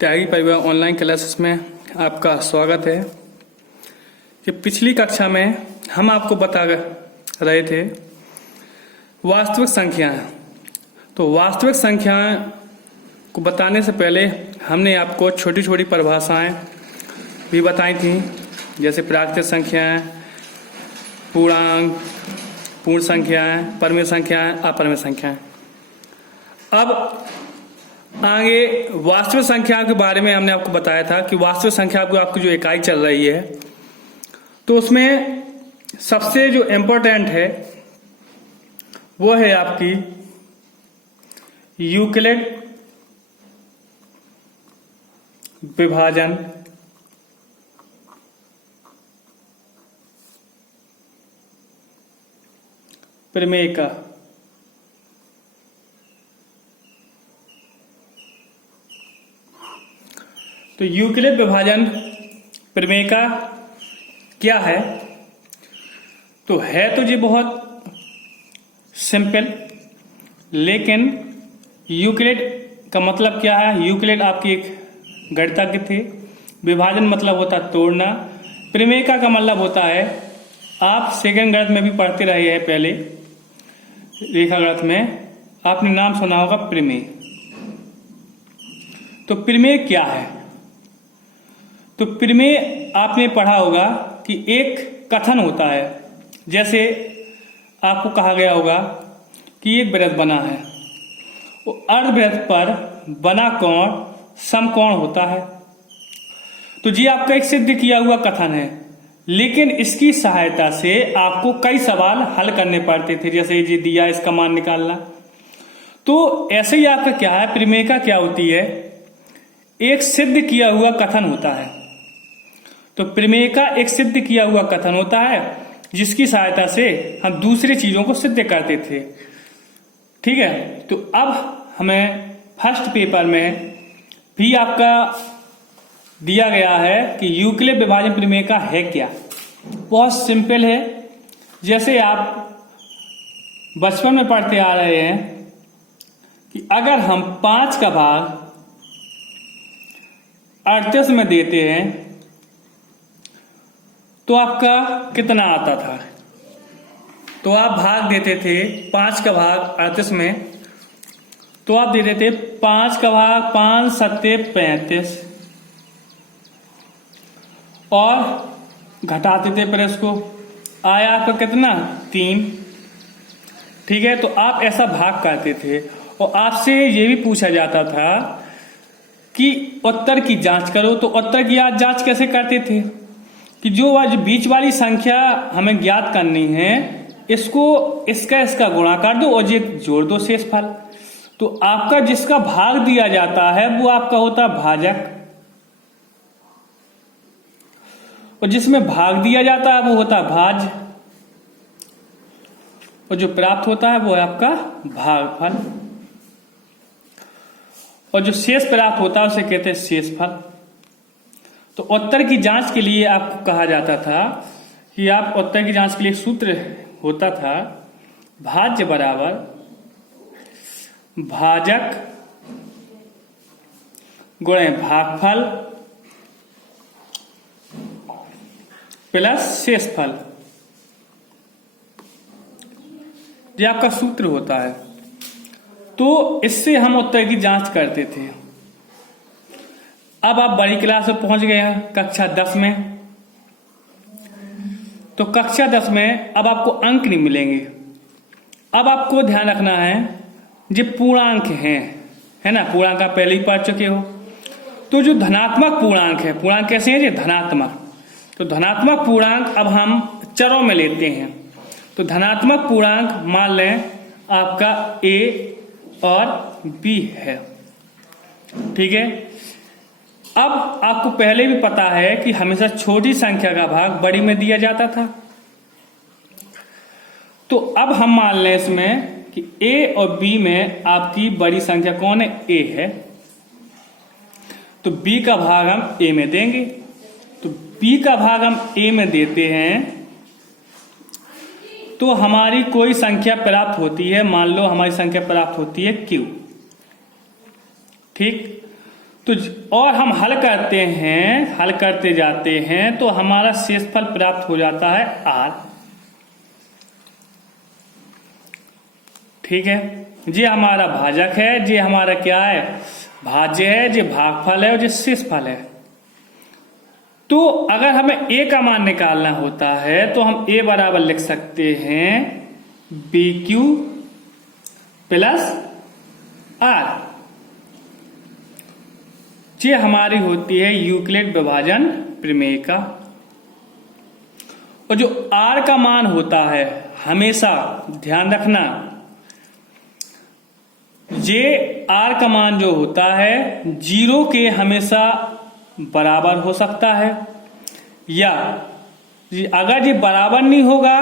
त्यागी परिवार online classes में आपका स्वागत है। कि पिछली कक्षा में हम आपको बता रहे थे वास्तविक संख्याएं। तो वास्तविक संख्याएं को बताने से पहले हमने आपको छोटी छोटी परिभाषाएं भी बताई थी, जैसे प्राकृतिक संख्याएं, पूर्णांक, पूर्ण संख्याएं, परिमेय संख्याएं, अपरिमेय संख्याएं। अब आगे वास्तविक संख्या के बारे में हमने आपको बताया था कि वास्तविक संख्या को आपकी जो इकाई चल रही है, तो उसमें सबसे जो इम्पोर्टेंट है वो है आपकी यूक्लिड विभाजन प्रमेयिका। तो यूक्लिड विभाजन प्रमेयिका क्या है? तो है तो ये बहुत सिंपल, लेकिन यूक्लिड का मतलब क्या है? यूक्लिड आपकी एक गणितज्ञ थे। विभाजन मतलब होता है तोड़ना। प्रमेयिका का मतलब होता है, आप सेकंड गणित में भी पढ़ते रहे हैं, पहले रेखा गणित में आपने नाम सुना होगा प्रमेय। तो प्रमेय क्या है? तो प्रमेय आपने पढ़ा होगा कि एक कथन होता है। जैसे आपको कहा गया होगा कि एक वृत्त बना है, वो अर्धवृत्त पर बना कोण समकोण होता है। तो ये आपका एक सिद्ध किया हुआ कथन है, लेकिन इसकी सहायता से आपको कई सवाल हल करने पड़ते थे, जैसे ये दिया इसका मान निकालना। तो ऐसे ही आपका क्या है, प्रमेयिका क्या होती है? एक सिद्ध किया हुआ कथन होता है। तो प्रमेयिका एक सिद्ध किया हुआ कथन होता है जिसकी सहायता से हम दूसरी चीजों को सिद्ध करते थे। ठीक है, तो अब हमें फर्स्ट पेपर में भी आपका दिया गया है कि यूक्लिड विभाजन प्रमेयिका है क्या। बहुत सिंपल है। जैसे आप बचपन में पढ़ते आ रहे हैं कि अगर हम 5 का भाग 38 में देते हैं तो आपका कितना आता था? तो आप भाग देते थे 5 का भाग 38 में, तो आप देते थे 5 का भाग 5 सत्ते 35 और घटाते थे फिर इसको, आया आपका कितना? 3। ठीक है, तो आप ऐसा भाग करते थे और आपसे ये भी पूछा जाता था कि उत्तर की जांच करो। तो उत्तर की आज जांच कैसे करते थे कि जो आज बीच वाली संख्या हमें ज्ञात करनी है, इसको इसका गुणा कर दो और ये जोड़ दो शेषफल। तो आपका जिसका भाग दिया जाता है वो आपका होता है भाजक, और जिसमें भाग दिया जाता है वो होता है भाज्य, और जो प्राप्त होता है वो है आपका भागफल, और जो शेष प्राप्त होता है उसे कहते हैं शेषफल। तो उत्तर की जांच के लिए आपको कहा जाता था कि आप उत्तर की जांच के लिए सूत्र होता था भाज्य बराबर भाजक गुणे भागफल प्लस शेषफल। ये आपका सूत्र होता है। तो इससे हम उत्तर की जांच करते थे। अब आप बड़ी क्लास में पहुंच गए हैं, कक्षा 10 में। तो कक्षा 10 में अब आपको अंक नहीं मिलेंगे। अब आपको ध्यान रखना है जो पूर्णांक हैं, है ना, पूर्णांक आप पहले ही पढ़ चुके हो। तो जो धनात्मक पूर्णांक है, पूर्णांक कैसे हैं? ये धनात्मक। तो धनात्मक पूर्णांक अब हम चरों में लेते हैं। तो धनात्मक पूर्णांक मान लें आपका a और b है। ठीक है, अब आपको पहले भी पता है कि हमेशा छोटी संख्या का भाग बड़ी में दिया जाता था। तो अब हम मान लें इसमें कि a और b में आपकी बड़ी संख्या कौन है? a है। तो b का भाग हम a में देंगे। तो b का भाग हम a में देते हैं तो हमारी कोई संख्या प्राप्त होती है। मान लो हमारी संख्या प्राप्त होती है q। ठीक, तो और हम हल करते जाते हैं तो हमारा शेषफल प्राप्त हो जाता है r। ठीक है, ये हमारा भाजक है, ये हमारा क्या है, भाज्य है, ये भागफल है और ये शेषफल है। तो अगर हमें a का मान निकालना होता है तो हम a बराबर लिख सकते हैं BQ प्लस R। ये हमारी होती है यूक्लिड विभाजन प्रमेय का। और जो R का मान होता है, हमेशा ध्यान रखना, ये R का मान जो होता है 0 के हमेशा बराबर हो सकता है, या अगर ये बराबर नहीं होगा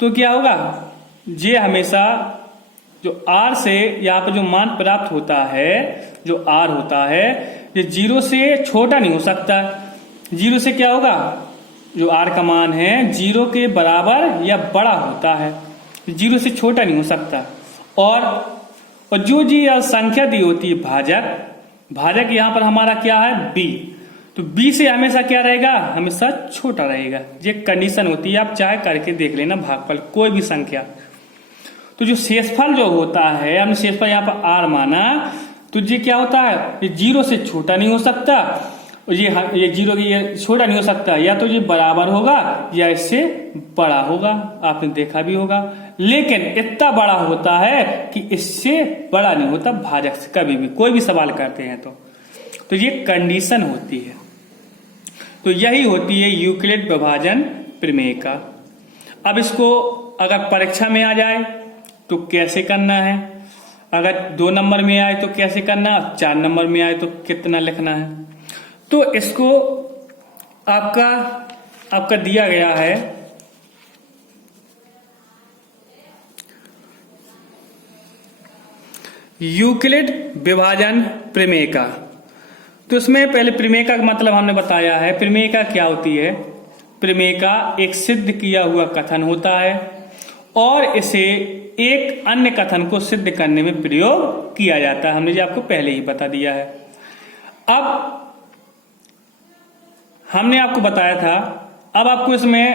तो क्या होगा, ये हमेशा जो R से यहाँ पर जो मान प्राप्त होता है, जो R होता है, ये 0 से छोटा नहीं हो सकता। 0 से क्या होगा, जो R का मान है 0 के बराबर या बड़ा होता है, 0 से छोटा नहीं हो सकता। और जो जी संख्या दी होती है भाजक यहाँ पर हमारा क्या है b, तो b से हमेशा क्या रहेगा, हमेशा छोटा रहेगा। ये कंडीशन होती है, आप चाहे करके देख लेना भागफल कोई भी संख्या। तो जो शेषफल जो होता है, हमने शेषफल यहाँ पर r माना, तो ये क्या होता है, ये 0 से छोटा नहीं हो सकता, और ये 0 ये छोटा नहीं हो सकता, या तो ये बराबर होगा या इससे बड़ा होगा, आपने देखा भी होगा। लेकिन इतना बड़ा होता है कि इससे बड़ा नहीं होता भाजक से, कभी भी कोई भी सवाल करते हैं तो ये कंडीशन होती है। तो यही होती है यूक्लिड विभाजन प्रमेय का। अब इसको अगर परीक्षा में आ जाए तो कैसे करना है, अगर 2 नंबर में आए तो कैसे करना, 4 नंबर में आए तो कितना लिखना है। तो इसको आपका दिया गया है यूक्लिड विभाजन प्रमेय का। तो इसमें पहले प्रमेय का मतलब हमने बताया है। प्रमेय का क्या होती है, प्रमेय का एक सिद्ध किया हुआ कथन होता है और इसे एक अन्य कथन को सिद्ध करने में प्रयोग किया जाता है। हमने जो आपको पहले ही बता दिया है। अब हमने आपको बताया था, अब आपको इसमें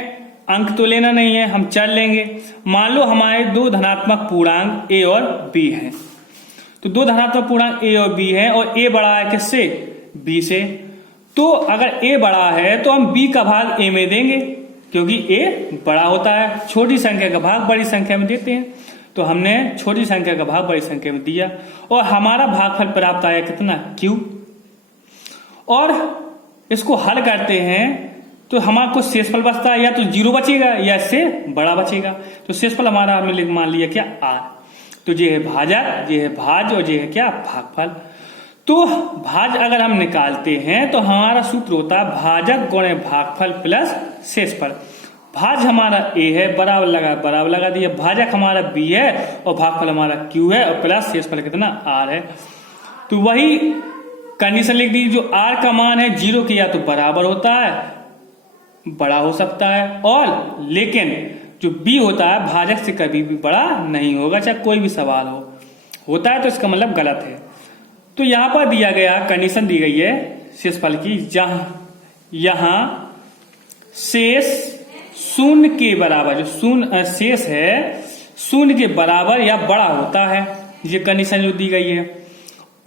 अंक तो लेना नहीं है, हम चल लेंगे। मान लो हमारे 2 धनात्मक पूर्णांक a और b हैं। तो 2 धनात्मक पूर्णांक a और b है, और a बड़ा है किससे, b से। तो अगर a बड़ा है तो हम b का भाग a में देंगे, क्योंकि a बड़ा होता है। छोटी संख्या का भाग बड़ी संख्या में देते हैं, तो हमने छोटी संख्या का भाग बड़ी संख्या में दिया, और हमारा भागफल प्राप्त आया कितना, q। और इसको हल करते हैं तो हमारा कुछ शेषफल बचता है, या तो 0 बचेगा या इससे बड़ा बचेगा। तो शेषफल हमारा हमने मान लिया क्या, r। तो ये है भाजक, ये है भाज्य, और ये है क्या, भागफल। तो भाज्य अगर हम निकालते हैं तो हमारा सूत्र होता है भाजक गुणे भागफल प्लस शेषफल। भाज्य हमारा a है, बराबर लगा दिया। भाजक हमारा b है और भागफल हमारा q है, और प्लस शेषफल कितना, r है। तो वही कंडीशन लिख दी, जो r का मान है 0 के या तो बराबर होता है, बड़ा हो सकता है, और लेकिन जो b होता है भाजक से कभी भी बड़ा नहीं होगा, चाहे कोई भी सवाल होता है तो इसका मतलब गलत है। तो यहां पर दिया गया कंडीशन दी गई है शेषफल की, यहां शेष 0 के बराबर, जो शेष है 0 के बराबर या बड़ा होता है, ये कंडीशन जो दी गई है,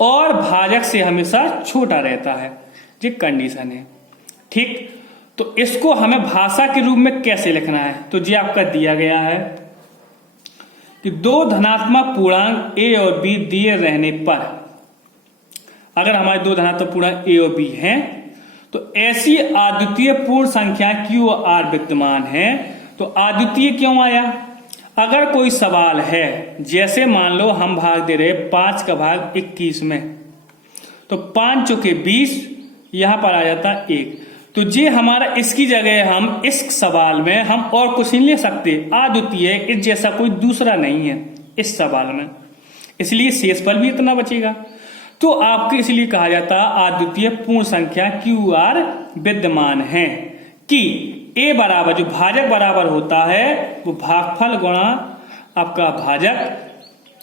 और भाजक से हमेशा छोटा रहता है, ये कंडीशन है। ठीक, तो इसको हमें भाषा के रूप में कैसे लिखना है, तो ये आपका दिया गया है कि 2 धनात्मक पूर्णांक a और b दिए रहने पर, अगर हमारे 2 धनात्मक पूर्णांक a और b हैं, तो ऐसी अद्वितीय पूर्ण संख्या q और r विद्यमान है। तो अद्वितीय क्यों आया, अगर कोई सवाल है, जैसे मान लो हम भाग दे रहे 5 का भाग 21 में, तो 5 चौके 20, यहां पर आ जाता 1। तो ये हमारा, इसकी जगह हम इस सवाल में हम और कुछ नहीं ले सकते, अद्वितीय, इस जैसा कोई दूसरा नहीं है इस सवाल में, इसलिए शेषफल भी इतना बचेगा। तो आपको इसलिए कहा जाता है अद्वितीय पूर्ण संख्या क्यू आर विद्यमान है, कि a बराबर, जो भाजक बराबर होता है वो भागफल गुणा आपका भाजक,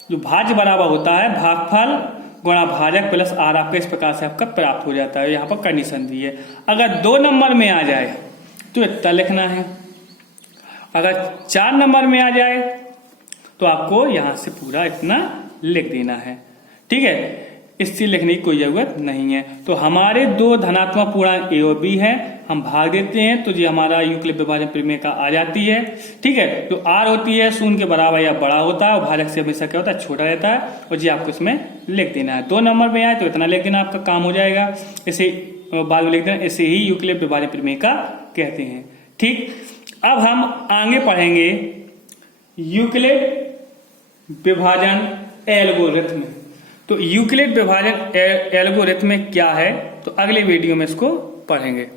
जो भाज्य बराबर होता है भागफल गुणा भाजक प्लस आर आपका इस प्रकार से आपका प्राप्त हो जाता है। यहाँ पर कंडीशन दी है। अगर 2 नंबर में आ जाए तो इतना लिखना है, अगर 4 नंबर में आ जाए तो आपको यहाँ से पूरा इतना लिख देना है। ठीक है, इससे लिखने की कोई जरूरत नहीं है। तो हमारे 2 धनात्मक पूर्णांक ए और बी है, हम भाग देते हैं तो ये हमारा यूक्लिड विभाजन प्रमेय का आ जाती है। ठीक है, तो आर होती है 0 के बराबर या बड़ा होता है और भाजक से हमेशा क्या होता है, छोटा रहता है, और जी आपको इसमें लिख देना है। 2 नंबर में आए तो इतना लिख देना, आपका काम हो जाएगा। इसे बाद में लिख देना, इसे ही यूक्लिड विभाजन प्रमेय का कहते हैं। ठीक, अब हम आगे पढ़ेंगे यूक्लिड विभाजन एल्गोरिथम। तो यूक्लिड विभाजन एल्गोरिथम क्या है, तो अगले वीडियो में इसको पढ़ेंगे।